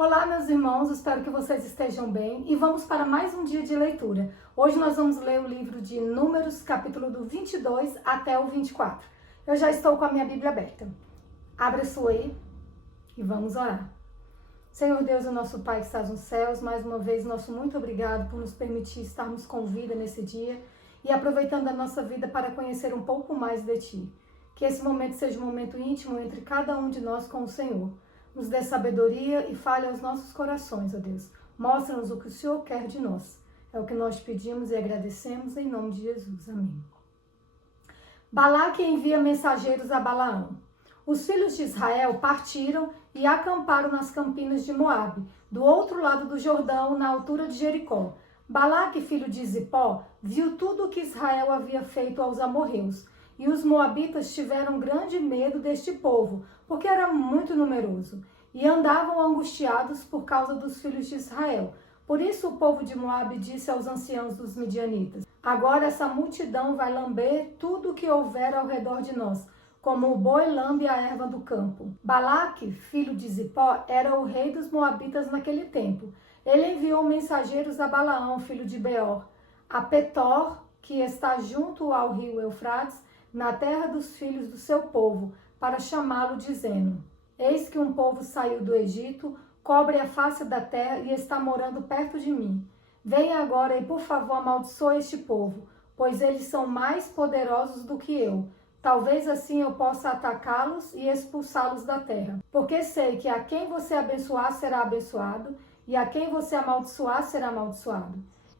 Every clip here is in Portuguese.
Olá, meus irmãos, espero que vocês estejam bem e vamos para mais um dia de leitura. Hoje nós vamos ler o livro de Números, capítulo do 22 até o 24. Eu já estou com a minha Bíblia aberta. Abra a sua aí e vamos orar. Senhor Deus, o nosso Pai que estás nos céus, mais uma vez, nosso muito obrigado por nos permitir estarmos com vida nesse dia e aproveitando a nossa vida para conhecer um pouco mais de Ti. Que esse momento seja um momento íntimo entre cada um de nós com o Senhor. Nos dê sabedoria e fale aos nossos corações, ó Deus. Mostra-nos o que o Senhor quer de nós. É o que nós pedimos e agradecemos em nome de Jesus. Amém. Balaque envia mensageiros a Balaão. Os filhos de Israel partiram e acamparam nas campinas de Moabe, do outro lado do Jordão, na altura de Jericó. Balaque, filho de Zipó, viu tudo o que Israel havia feito aos amorreus. E os moabitas tiveram grande medo deste povo, porque era muito numeroso, e andavam angustiados por causa dos filhos de Israel. Por isso o povo de Moabe disse aos anciãos dos midianitas: agora essa multidão vai lamber tudo o que houver ao redor de nós, como o boi lambe a erva do campo. Balaque, filho de Zipó, era o rei dos moabitas naquele tempo. Ele enviou mensageiros a Balaão, filho de Beor, a Petor, que está junto ao rio Eufrates, na terra dos filhos do seu povo, para chamá-lo, dizendo: eis que um povo saiu do Egito, cobre a face da terra e está morando perto de mim. Venha agora e, por favor, amaldiçoe este povo, pois eles são mais poderosos do que eu. Talvez assim eu possa atacá-los e expulsá-los da terra. Porque sei que a quem você abençoar será abençoado, e a quem você amaldiçoar será amaldiçoado.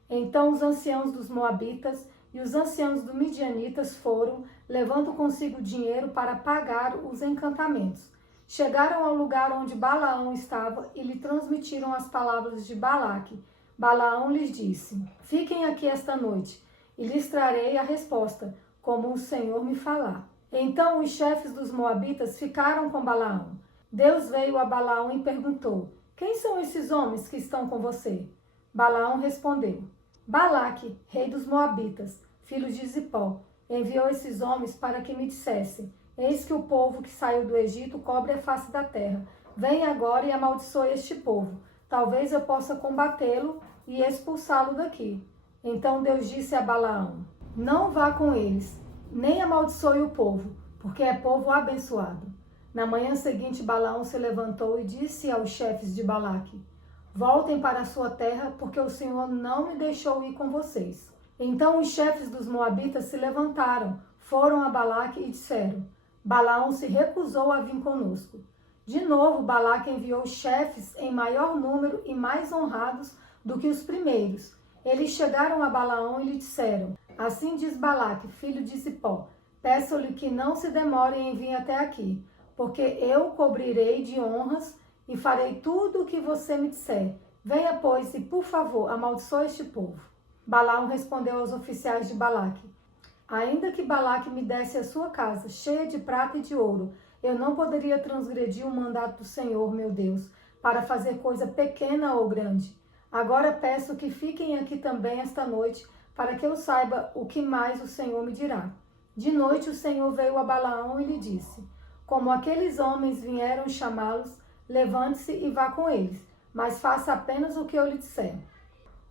Então os anciãos dos moabitas e os anciãos dos midianitas foram, levando consigo dinheiro para pagar os encantamentos. Chegaram ao lugar onde Balaão estava e lhe transmitiram as palavras de Balaque. Balaão lhes disse: fiquem aqui esta noite, e lhes trarei a resposta, como o Senhor me falar. Então os chefes dos moabitas ficaram com Balaão. Deus veio a Balaão e perguntou: quem são esses homens que estão com você? Balaão respondeu: Balaque, rei dos moabitas, filho de Zipó, enviou esses homens para que me dissessem: eis que o povo que saiu do Egito cobre a face da terra. Venha agora e amaldiçoe este povo. Talvez eu possa combatê-lo e expulsá-lo daqui. Então Deus disse a Balaão: não vá com eles, nem amaldiçoe o povo, porque é povo abençoado. Na manhã seguinte, Balaão se levantou e disse aos chefes de Balaque: voltem para a sua terra, porque o Senhor não me deixou ir com vocês. Então os chefes dos moabitas se levantaram, foram a Balaque e disseram: Balaão se recusou a vir conosco. De novo, Balaque enviou chefes em maior número e mais honrados do que os primeiros. Eles chegaram a Balaão e lhe disseram: assim diz Balaque, filho de Zipó, peço-lhe que não se demore em vir até aqui, porque eu cobrirei de honras e farei tudo o que você me disser. Venha, pois, e, por favor, amaldiçoe este povo. Balaão respondeu aos oficiais de Balaque: ainda que Balaque me desse a sua casa, cheia de prata e de ouro, eu não poderia transgredir o mandato do Senhor, meu Deus, para fazer coisa pequena ou grande. Agora peço que fiquem aqui também esta noite, para que eu saiba o que mais o Senhor me dirá. De noite o Senhor veio a Balaão e lhe disse: como aqueles homens vieram chamá-los, levante-se e vá com eles, mas faça apenas o que eu lhe disser.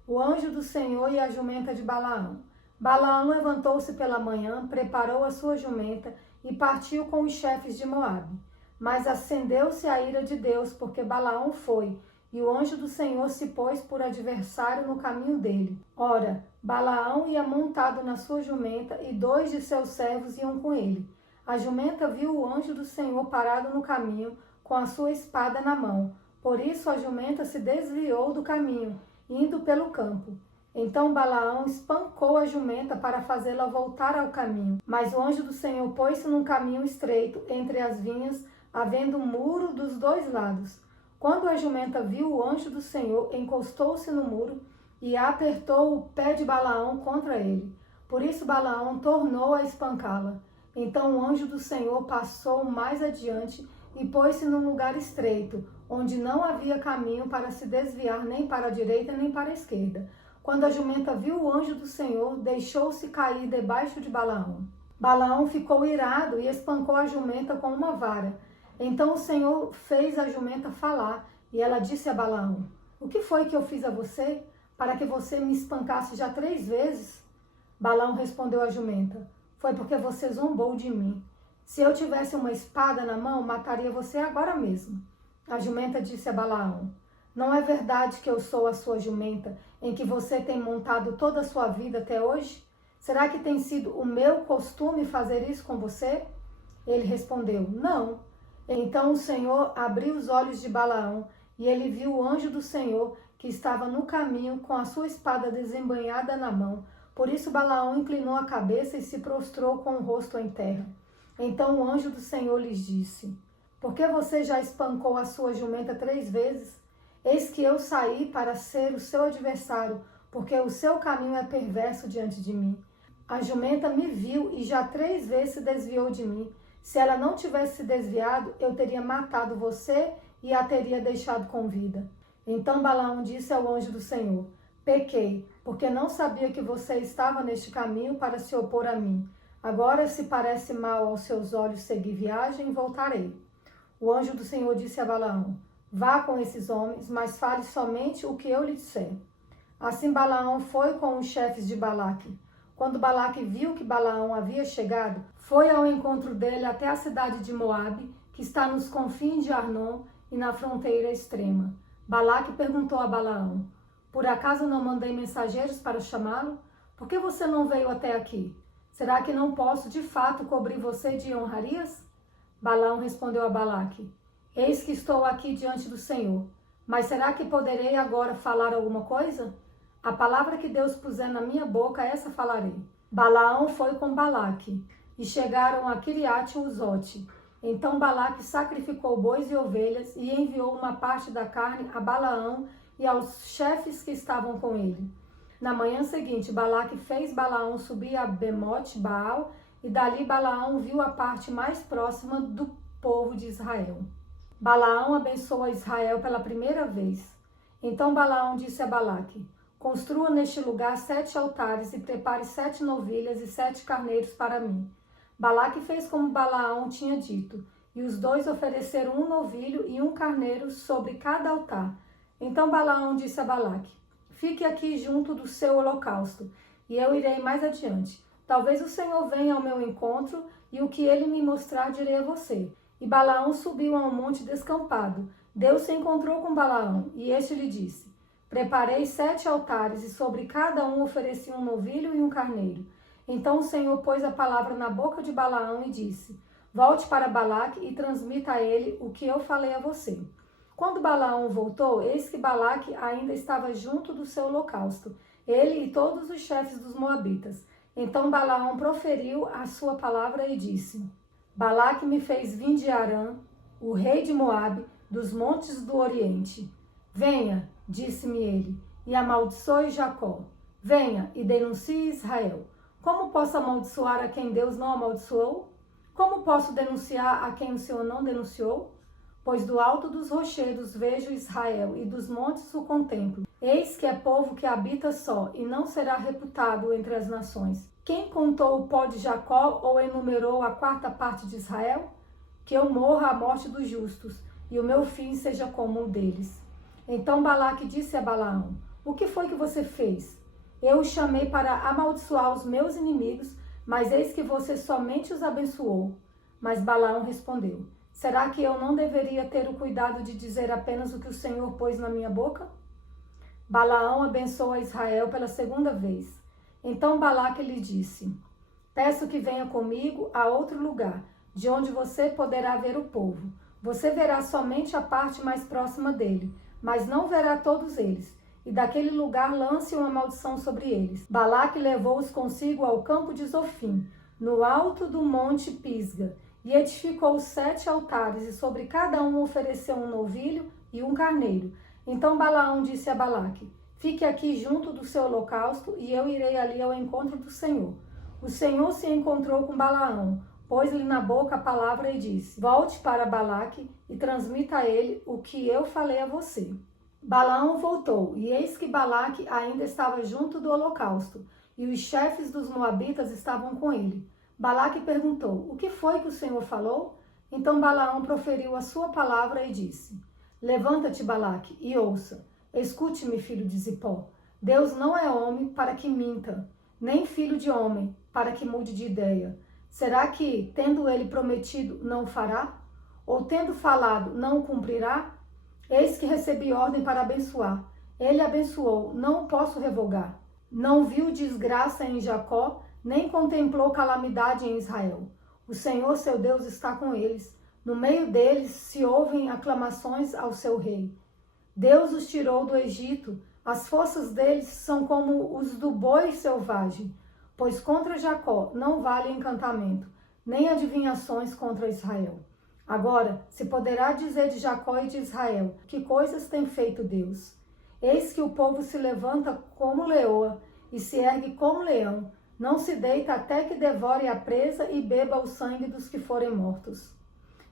O anjo do Senhor e a jumenta de Balaão. Balaão levantou-se pela manhã, preparou a sua jumenta e partiu com os chefes de Moabe. Mas acendeu-se a ira de Deus, porque Balaão foi, e o anjo do Senhor se pôs por adversário no caminho dele. Ora, Balaão ia montado na sua jumenta, e 2 de seus servos iam com ele. A jumenta viu o anjo do Senhor parado no caminho, com a sua espada na mão. Por isso a jumenta se desviou do caminho, indo pelo campo. Então Balaão espancou a jumenta para fazê-la voltar ao caminho. Mas o anjo do Senhor pôs-se num caminho estreito, entre as vinhas, havendo um muro dos 2 lados. Quando a jumenta viu o anjo do Senhor, encostou-se no muro e apertou o pé de Balaão contra ele. Por isso Balaão tornou a espancá-la. Então o anjo do Senhor passou mais adiante e pôs-se num lugar estreito, onde não havia caminho para se desviar nem para a direita nem para a esquerda. Quando a jumenta viu o anjo do Senhor, deixou-se cair debaixo de Balaão. Balaão ficou irado e espancou a jumenta com uma vara. Então o Senhor fez a jumenta falar, E ela disse a Balaão: o que foi que eu fiz a você, para que você me espancasse já 3 vezes? Balaão respondeu à jumenta: foi porque você zombou de mim. Se eu tivesse uma espada na mão, mataria você agora mesmo. A jumenta disse a Balaão: não é verdade que eu sou a sua jumenta, em que você tem montado toda a sua vida até hoje? Será que tem sido o meu costume fazer isso com você? Ele respondeu: não. Então o Senhor abriu os olhos de Balaão, e ele viu o anjo do Senhor que estava no caminho com a sua espada desembainhada na mão. Por isso Balaão inclinou a cabeça e se prostrou com o rosto em terra. Então o anjo do Senhor lhes disse: por que você já espancou a sua jumenta 3 vezes? Eis que eu saí para ser o seu adversário, porque o seu caminho é perverso diante de mim. A jumenta me viu e já 3 vezes se desviou de mim. Se ela não tivesse se desviado, eu teria matado você e a teria deixado com vida. Então Balaão disse ao anjo do Senhor: pequei, porque não sabia que você estava neste caminho para se opor a mim. Agora, se parece mal aos seus olhos seguir viagem, voltarei. O anjo do Senhor disse a Balaão: vá com esses homens, mas fale somente o que eu lhe disser. Assim Balaão foi com os chefes de Balaque. Quando Balaque viu que Balaão havia chegado, foi ao encontro dele até a cidade de Moabe, que está nos confins de Arnon e na fronteira extrema. Balaque perguntou a Balaão: por acaso não mandei mensageiros para chamá-lo? Por que você não veio até aqui? Será que não posso de fato cobrir você de honrarias? Balaão respondeu a Balaque: eis que estou aqui diante do Senhor. Mas será que poderei agora falar alguma coisa? A palavra que Deus puser na minha boca, essa falarei. Balaão foi com Balaque, e chegaram a Quiriate-Uzote. Então Balaque sacrificou bois e ovelhas, e enviou uma parte da carne a Balaão e aos chefes que estavam com ele. Na manhã seguinte, Balaque fez Balaão subir a Bemote Baal, e dali Balaão viu a parte mais próxima do povo de Israel. Balaão abençoa Israel pela primeira vez. Então Balaão disse a Balaque: construa neste lugar 7 altares e prepare 7 novilhas e 7 carneiros para mim. Balaque fez como Balaão tinha dito, e os dois ofereceram um novilho e um carneiro sobre cada altar. Então Balaão disse a Balaque: fique aqui junto do seu holocausto, e eu irei mais adiante. Talvez o Senhor venha ao meu encontro, e o que ele me mostrar direi a você. E Balaão subiu a um monte descampado. Deus se encontrou com Balaão, e este lhe disse: preparei 7 altares, e sobre cada um ofereci um novilho e um carneiro. Então o Senhor pôs a palavra na boca de Balaão e disse: volte para Balaque e transmita a ele o que eu falei a você. Quando Balaão voltou, eis que Balaque ainda estava junto do seu holocausto, ele e todos os chefes dos moabitas. Então Balaão proferiu a sua palavra e disse: Balaque me fez vir de Arã, o rei de Moabe, dos montes do Oriente. Venha, disse-me ele, e amaldiçoe Jacó. Venha e denuncie Israel. Como posso amaldiçoar a quem Deus não amaldiçoou? Como posso denunciar a quem o Senhor não denunciou? Pois do alto dos rochedos vejo Israel, e dos montes o contemplo. Eis que é povo que habita só, e não será reputado entre as nações. Quem contou o pó de Jacó, ou enumerou a 4ª parte de Israel? Que eu morra a morte dos justos, e o meu fim seja como o deles. Então Balaque disse a Balaão: o que foi que você fez? Eu o chamei para amaldiçoar os meus inimigos, mas eis que você somente os abençoou. Mas Balaão respondeu: será que eu não deveria ter o cuidado de dizer apenas o que o Senhor pôs na minha boca? Balaão abençoa Israel pela 2ª vez. Então Balaque lhe disse: peço que venha comigo a outro lugar, de onde você poderá ver o povo. Você verá somente a parte mais próxima dele, mas não verá todos eles. E daquele lugar lance uma maldição sobre eles. Balaque levou-os consigo ao campo de Zofim, no alto do monte Pisga, e edificou 7 altares, e sobre cada um ofereceu um novilho e um carneiro. Então Balaão disse a Balaque: fique aqui junto do seu holocausto, e eu irei ali ao encontro do Senhor. O Senhor se encontrou com Balaão, pôs-lhe na boca a palavra e disse: volte para Balaque e transmita a ele o que eu falei a você. Balaão voltou, e eis que Balaque ainda estava junto do holocausto, e os chefes dos moabitas estavam com ele. Balaque perguntou: o que foi que o Senhor falou? Então Balaão proferiu a sua palavra e disse: Levanta-te, Balaque, e ouça. Escute-me, filho de Zipó. Deus não é homem para que minta, nem filho de homem para que mude de ideia. Será que, tendo ele prometido, não o fará? Ou tendo falado, não o cumprirá? Eis que recebi ordem para abençoar. Ele abençoou, não o posso revogar. Não viu desgraça em Jacó, nem contemplou calamidade em Israel. O Senhor, seu Deus, está com eles. No meio deles se ouvem aclamações ao seu rei. Deus os tirou do Egito. As forças deles são como os do boi selvagem. Pois contra Jacó não vale encantamento, nem adivinhações contra Israel. Agora se poderá dizer de Jacó e de Israel, que coisas tem feito Deus. Eis que o povo se levanta como leoa e se ergue como leão. Não se deita até que devore a presa e beba o sangue dos que forem mortos.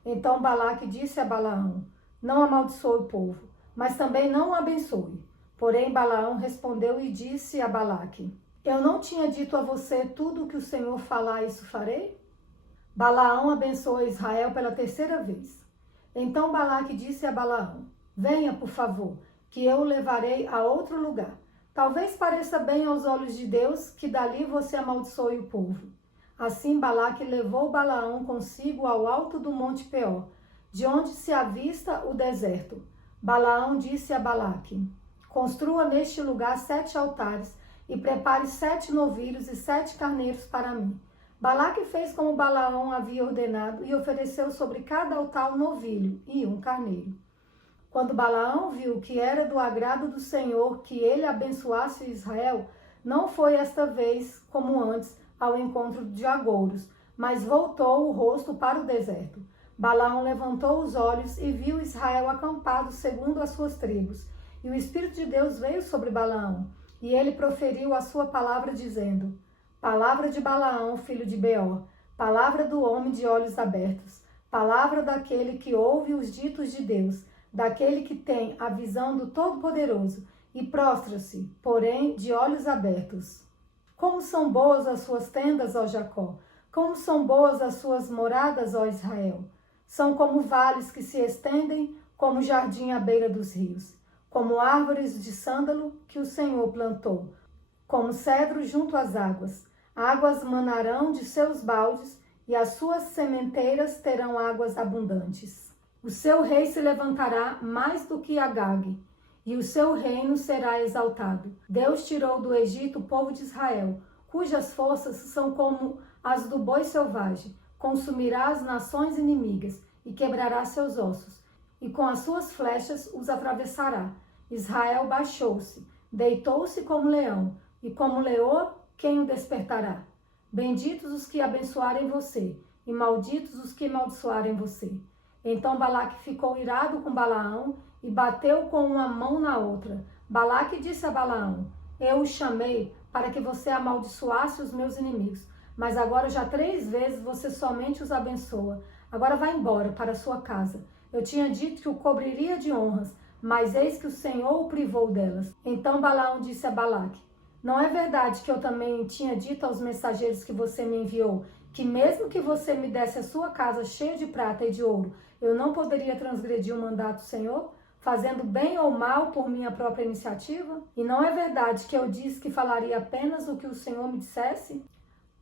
Então Balaque disse a Balaão: não amaldiçoe o povo, mas também não o abençoe. Porém Balaão respondeu e disse a Balaque: eu não tinha dito a você tudo o que o Senhor falar, isso farei? Balaão abençoou Israel pela terceira vez. Então Balaque disse a Balaão: venha, por favor, que eu o levarei a outro lugar. Talvez pareça bem aos olhos de Deus que dali você amaldiçoe o povo. Assim Balaque levou Balaão consigo ao alto do Monte Peor, de onde se avista o deserto. Balaão disse a Balaque: construa neste lugar 7 altares e prepare 7 novilhos e 7 carneiros para mim. Balaque fez como Balaão havia ordenado e ofereceu sobre cada altar um novilho e um carneiro. Quando Balaão viu que era do agrado do Senhor que ele abençoasse Israel, não foi esta vez, como antes, ao encontro de agouros, mas voltou o rosto para o deserto. Balaão levantou os olhos e viu Israel acampado segundo as suas tribos. E o Espírito de Deus veio sobre Balaão, e ele proferiu a sua palavra, dizendo: palavra de Balaão, filho de Beor, palavra do homem de olhos abertos, palavra daquele que ouve os ditos de Deus, daquele que tem a visão do Todo-Poderoso, e prostra-se, porém, de olhos abertos. Como são boas as suas tendas, ó Jacó! Como são boas as suas moradas, ó Israel! São como vales que se estendem, como jardim à beira dos rios, como árvores de sândalo que o Senhor plantou, como cedro junto às águas. Águas manarão de seus baldes, e as suas sementeiras terão águas abundantes. O seu rei se levantará mais do que Agag, e o seu reino será exaltado. Deus tirou do Egito o povo de Israel, cujas forças são como as do boi selvagem. Consumirá as nações inimigas e quebrará seus ossos, e com as suas flechas os atravessará. Israel baixou-se, deitou-se como leão, e como leoa, quem o despertará? Benditos os que abençoarem você, e malditos os que amaldiçoarem você. Então Balaque ficou irado com Balaão e bateu com uma mão na outra. Balaque disse a Balaão: eu o chamei para que você amaldiçoasse os meus inimigos, mas agora já 3 vezes você somente os abençoa. Agora vá embora para sua casa. Eu tinha dito que o cobriria de honras, mas eis que o Senhor o privou delas. Então Balaão disse a Balaque: não é verdade que eu também tinha dito aos mensageiros que você me enviou, que mesmo que você me desse a sua casa cheia de prata e de ouro, eu não poderia transgredir o mandato do Senhor, fazendo bem ou mal por minha própria iniciativa? E não é verdade que eu disse que falaria apenas o que o Senhor me dissesse?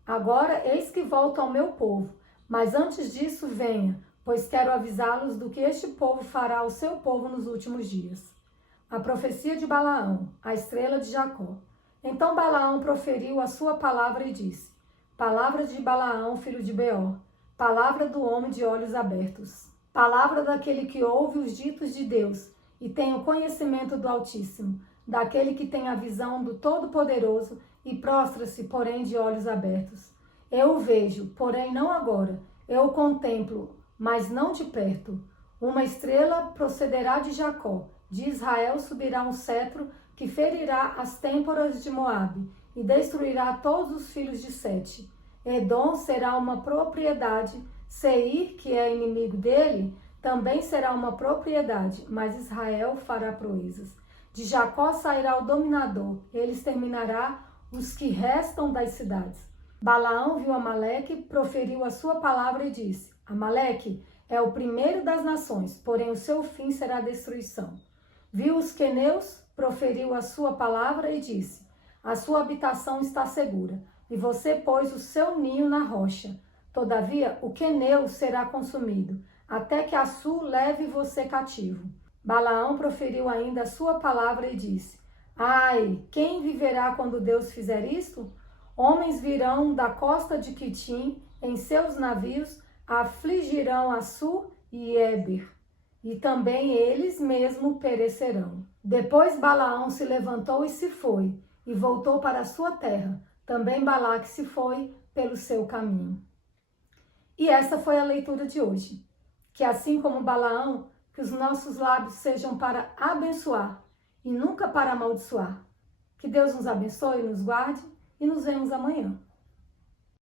Agora eis que volto ao meu povo, mas antes disso venha, pois quero avisá-los do que este povo fará ao seu povo nos últimos dias. A profecia de Balaão, a estrela de Jacó. Então Balaão proferiu a sua palavra e disse: palavra de Balaão, filho de Beor, palavra do homem de olhos abertos, palavra daquele que ouve os ditos de Deus e tem o conhecimento do Altíssimo, daquele que tem a visão do Todo-Poderoso e prostra-se, porém, de olhos abertos. Eu o vejo, porém não agora, eu o contemplo, mas não de perto. Uma estrela procederá de Jacó, de Israel subirá um cetro que ferirá as têmporas de Moabe e destruirá todos os filhos de Sete. Edom será uma propriedade, Seir, que é inimigo dele, também será uma propriedade, mas Israel fará proezas. De Jacó sairá o dominador, ele exterminará os que restam das cidades. Balaão viu Amaleque, proferiu a sua palavra e disse: Amaleque é o primeiro das nações, porém o seu fim será destruição. Viu os queneus, proferiu a sua palavra e disse: a sua habitação está segura, e você pôs o seu ninho na rocha. Todavia, o queneu será consumido, até que Assur leve você cativo. Balaão proferiu ainda a sua palavra e disse: ai, quem viverá quando Deus fizer isto? Homens virão da costa de Quitim em seus navios, afligirão Assur e Éber, e também eles mesmos perecerão. Depois Balaão se levantou e se foi, e voltou para a sua terra. Também Balaque se foi pelo seu caminho. E essa foi a leitura de hoje. Que assim como Balaão, que os nossos lábios sejam para abençoar e nunca para amaldiçoar. Que Deus nos abençoe, nos guarde e nos vemos amanhã.